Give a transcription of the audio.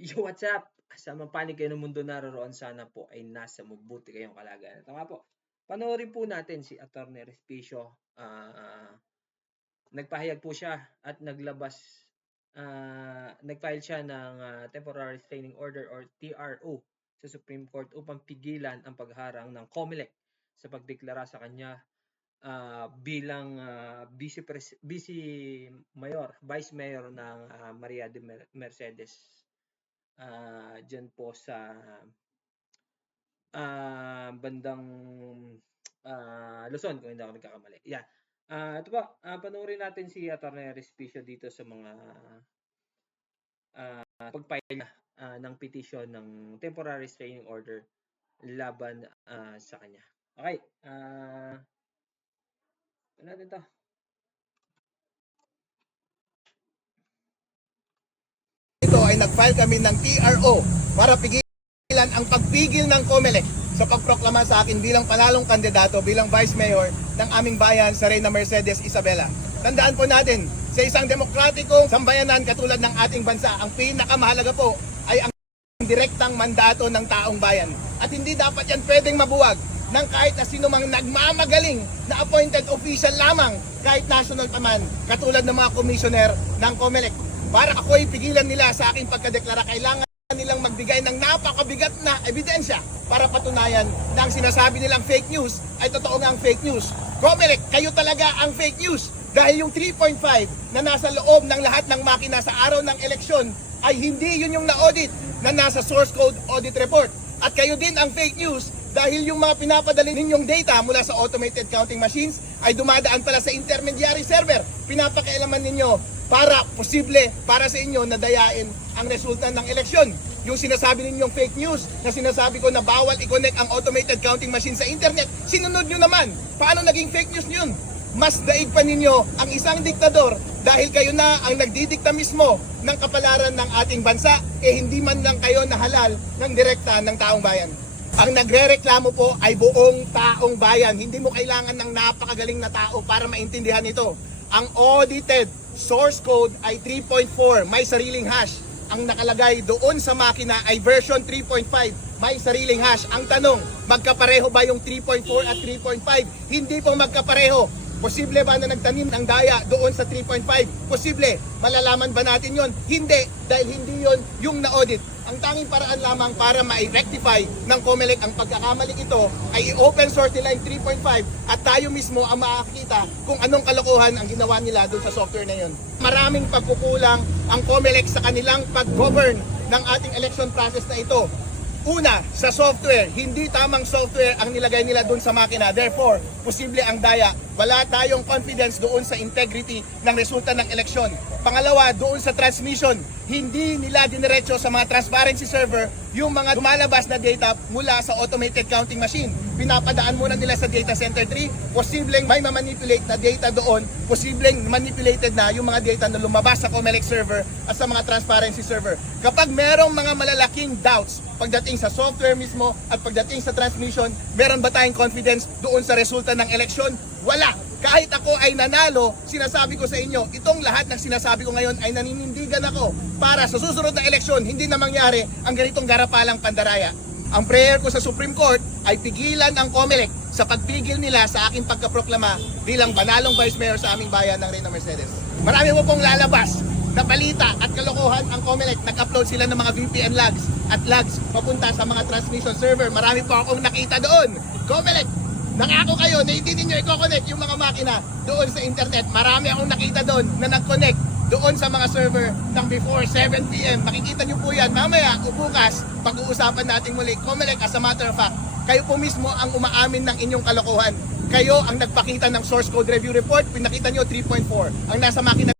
Yo, what's up? Sa mapanig kayo ng mundo naroroon, sana po ay nasa mabuti kayong kalagayan. Tama po. Panoorin po natin si Attorney Respicio. Nagpahayag po siya at nag-file siya ng Temporary Restraining Order or TRO sa Supreme Court upang pigilan ang pagharang ng COMELEC sa pagdeklara sa kanya bilang Vice Mayor ng Maria de Mercedes dyan po sa bandang Luzon, kung hindi ako nagkakamali. Yeah. Ito po, panoorin natin si Atty. Respicio dito sa mga pag-file ng petition ng temporary restraining order laban sa kanya. Okay. Ano natin to? Ito ay nag-file kami ng TRO para pigilan ang pagpigil ng COMELEC sa pagproklama sa akin bilang panalong kandidato bilang Vice Mayor ng aming bayan sa Reyna Mercedes Isabela. Tandaan po natin, sa isang demokratikong sambayanan katulad ng ating bansa, ang pinakamahalaga po ay ang direktang mandato ng taong bayan. At hindi dapat yan pwedeng mabuwag ng kahit na sino mang nagmamagaling na appointed official lamang, kahit national pa man, katulad ng mga commissioner ng COMELEC. Para ako'y pigilan nila sa aking pagkadeklara, kailangan nilang magbigay ng napakabigat na ebidensya para patunayan na ang sinasabi nilang fake news ay totoo nga ang fake news. COMELEC, kayo talaga ang fake news dahil yung 3.5 na nasa loob ng lahat ng makina sa araw ng eleksyon ay hindi yun yung na-audit na nasa source code audit report. At kayo din ang fake news dahil yung mga pinapadali ninyong data mula sa automated counting machines ay dumadaan pala sa intermediary server. Pinapakialaman ninyo para posible para sa inyo na dayain ang resulta ng eleksyon. Yung sinasabi ninyong fake news na sinasabi ko na bawal i-connect ang automated counting machine sa internet, sinunod nyo naman. Paano naging fake news yun? Mas daig pa ninyo ang isang diktador dahil kayo na ang nagdidikta mismo ng kapalaran ng ating bansa, hindi man lang kayo nahalal ng direkta ng taong bayan. Ang nagrereklamo po ay buong taong bayan. Hindi mo kailangan ng napakagaling na tao para maintindihan ito. Ang audited source code ay 3.4, may sariling hash. Ang nakalagay doon sa makina ay version 3.5, may sariling hash. Ang tanong, magkapareho ba yung 3.4 at 3.5? Hindi po magkapareho. Posible ba na nagtanim ng daya doon sa 3.5? Posible. Malalaman ba natin yon? Hindi, dahil hindi yon yung na-audit. Ang tanging paraan lamang para ma-rectify ng COMELEC ang pagkakamaling ito ay i-open source nila yung 3.5 at tayo mismo ang makakita kung anong kalokohan ang ginawa nila doon sa software na yon. Maraming pagkukulang ang COMELEC sa kanilang pag-govern ng ating election process na ito. Una, sa software, hindi tamang software ang nilagay nila doon sa makina. Therefore, posible ang daya. Wala tayong confidence doon sa integrity ng resulta ng eleksyon. Pangalawa, doon sa transmission, hindi nila diniretso sa mga transparency server yung mga lumalabas na data mula sa automated counting machine. Pinapadaan muna nila sa data center 3, posibleng may ma-manipulate na data doon, posibleng manipulated na yung mga data na lumabas sa COMELEC server at sa mga transparency server. Kapag merong mga malalaking doubts pagdating sa software mismo at pagdating sa transmission, meron ba tayong confidence doon sa resulta ng eleksyon? Wala. Kahit ako ay nanalo, sinasabi ko sa inyo, itong lahat ng sinasabi ko ngayon ay naninindigan ako para sa susunod na eleksyon, hindi na mangyari ang ganitong garapalang pandaraya. Ang prayer ko sa Supreme Court ay pigilan ang COMELEC sa pagpigil nila sa aking pagkaproklama bilang banalong Vice Mayor sa aming bayan ng Reyna Mercedes. Marami mo pong lalabas na balita at kalokohan ang COMELEC. Nag-upload sila ng mga VPN logs at logs papunta sa mga transmission server. Marami po akong nakita doon. COMELEC, nangako kayo na hindi ninyo i-connect yung mga makina doon sa internet. Marami akong nakita doon na nag-connect doon sa mga server ng before 7 p.m. Makikita nyo po yan mamaya o bukas pag-uusapan natin muli. COMELEC, as a matter of fact, kayo po mismo ang umaamin ng inyong kalokohan. Kayo ang nagpakita ng source code review report, pinakita nyo 3.4. Ang nasa makina